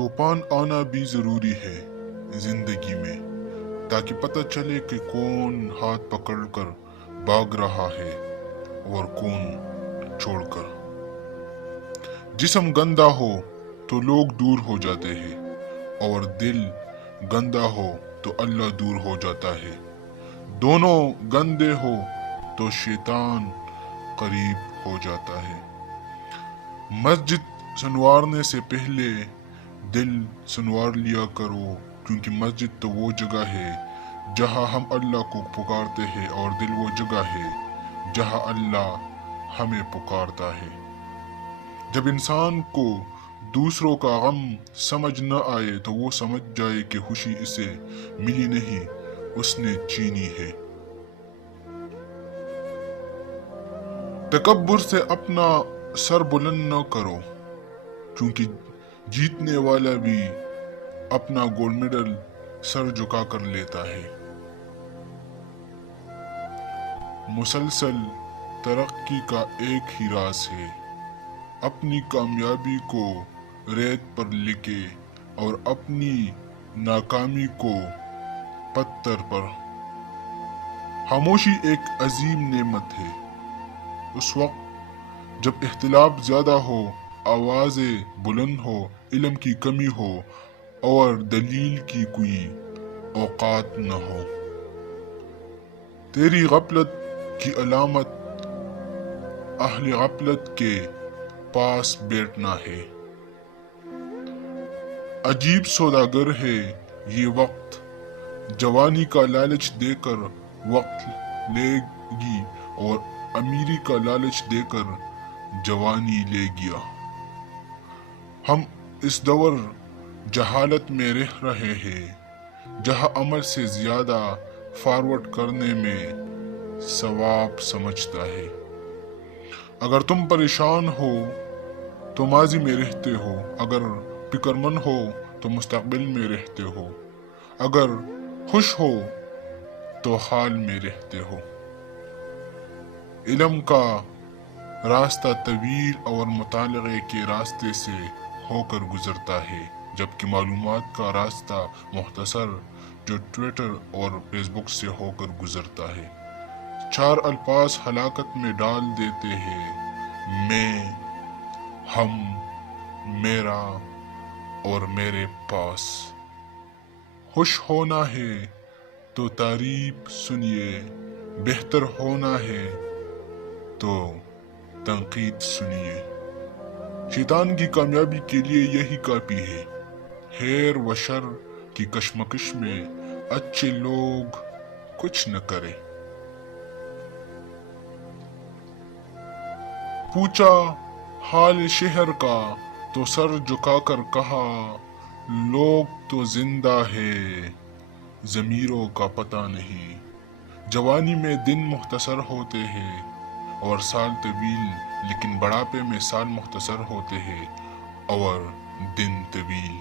तूफान आना भी जरूरी है जिंदगी में, ताकि पता चले कि कौन हाथ पकड़कर भाग रहा है और कौन छोड़कर। जिस्म गंदा हो तो लोग दूर हो जाते हैं और दिल गंदा हो तो अल्लाह दूर हो जाता है। दोनों गंदे हो तो शैतान करीब हो जाता है। मस्जिद संवारने से पहले दिल संवार लिया करो, क्योंकि मस्जिद तो वो जगह है जहाँ हम अल्लाह को पुकारते हैं और दिल वो जगह है जहाँ अल्लाह हमें पुकारता है। जब इंसान को दूसरों का गम समझ न आए तो वो समझ जाए कि खुशी इसे मिली नहीं, उसने छीनी है। तकब्बुर से अपना सर बुलंद न करो, क्योंकि जीतने वाला भी अपना गोल्ड मेडल सर झुका कर लेता है। मुसलसल तरक्की का एक ही राज है, अपनी कामयाबी को रेत पर लिखे और अपनी नाकामी को पत्थर पर। खामोशी एक अजीम नेमत है। उस वक्त जब इख्तिलाफ ज्यादा हो, आवाजें बुलंद हो, इल्म की कमी हो और दलील की कोई औकात न हो। तेरी गफलत की अलामत अहले गफलत के पास बैठना है। अजीब सौदागर है ये वक्त, जवानी का लालच देकर वक्त लेगी और अमीरी का लालच देकर जवानी ले गया। हम इस दौर जहालत में रह रहे हैं, जहां अमल से ज्यादा फॉरवर्ड करने में सवाब समझता है। अगर तुम परेशान हो तो माजी में रहते हो, अगर फिक्रमंद हो तो मुस्तकबिल में रहते हो, अगर खुश हो तो हाल में रहते हो। इल्म का रास्ता तवील और मुतालगे के रास्ते से होकर गुजरता है, जबकि मालूमात का रास्ता मुख्तसर जो ट्विटर और फेसबुक से होकर गुजरता है। 4 अल्फाज हलाकत में डाल देते हैं, मैं, हम, मेरा और मेरे पास। खुश होना है तो तारीफ सुनिए, बेहतर होना है तो तंकीद सुनिए। शैतान की कामयाबी के लिए यही काफी है। खैर व शर की कशमकश में अच्छे लोग कुछ न करे। पूछा हाल शहर का तो सर झुकाकर कहा, लोग तो जिंदा है ज़मीरों का पता नहीं। जवानी में दिन मुख्तसर होते हैं और साल तवील, लेकिन बढ़ापे में साल मुख्तसर होते हैं और दिन तवील।